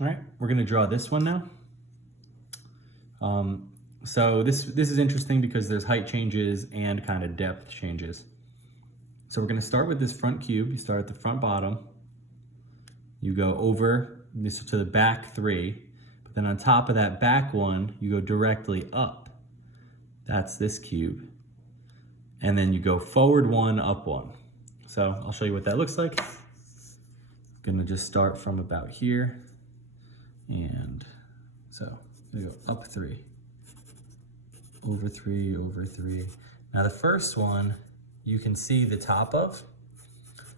All right, we're gonna draw this one now. So this is interesting because there's height changes and kind of depth changes. So we're gonna start with this front cube. You start at the front bottom. You go over this to the back 3, but then on top of that back one, you go directly up. That's this cube. And then you go forward 1, up 1. So I'll show you what that looks like. I'm gonna just start from about here. And so we go up 3, over 3, over 3. Now the first one, you can see the top of,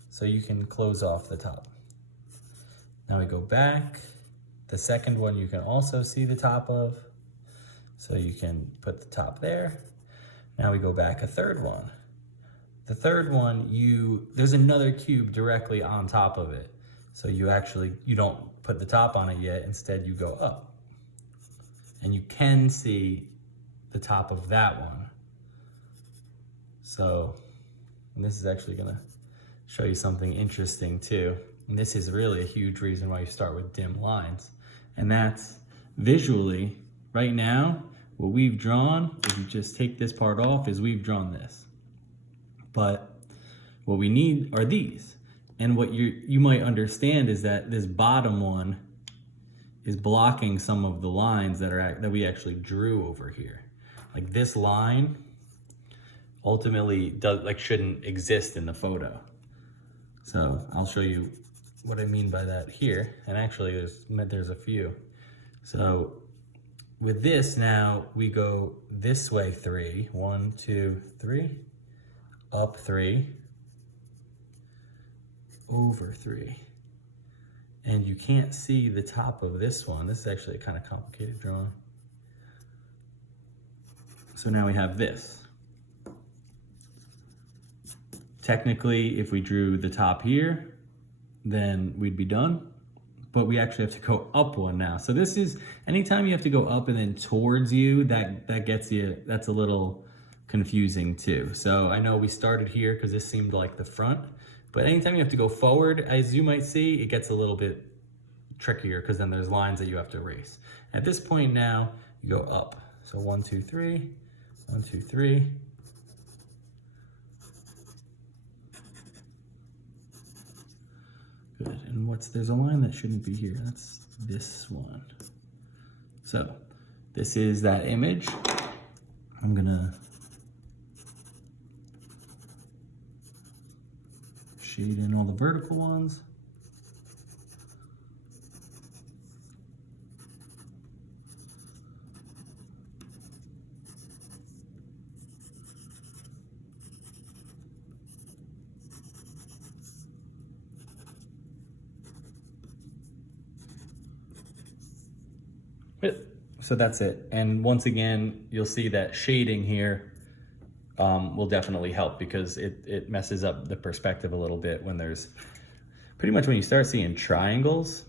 so you can close off the top. Now we go back. The second one you can also see the top of, so you can put the top there. Now we go back a third one. The third one, there's another cube directly on top of it. So you don't put the top on it yet, instead you go up. And you can see the top of that one. So, and this is actually gonna show you something interesting too. And this is really a huge reason why you start with dim lines. And that's visually, right now, what we've drawn, if you just take this part off, is we've drawn this. But what we need are these. And what you might understand is that this bottom one is blocking some of the lines that we actually drew over here. Like this line ultimately shouldn't exist in the photo. So I'll show you what I mean by that here. And actually there's a few. So with this now, we go this way 3. 1, 2, 3. Up 3. Over 3. And you can't see the top of this one. This is actually a kind of complicated drawing. So now we have this. Technically, if we drew the top here, then we'd be done. But we actually have to go up 1 now. So this is, anytime you have to go up and then towards you, that gets you, that's a little confusing too. So I know we started here because this seemed like the front, but anytime you have to go forward, as you might see, it gets a little bit trickier because then there's lines that you have to erase. At this point now, you go up. So 1, 2, 3, 1, 2, 3. Good, and there's a line that shouldn't be here. That's this one. So this is that image. I'm gonna shade in all the vertical ones. So that's it. And once again, you'll see that shading here will definitely help because it messes up the perspective a little bit when there's, pretty much when you start seeing triangles,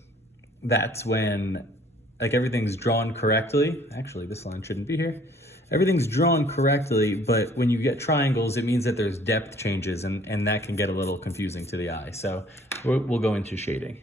that's when like everything's drawn correctly. Actually, this line shouldn't be here. Everything's drawn correctly, but when you get triangles, it means that there's depth changes and that can get a little confusing to the eye. So we'll go into shading.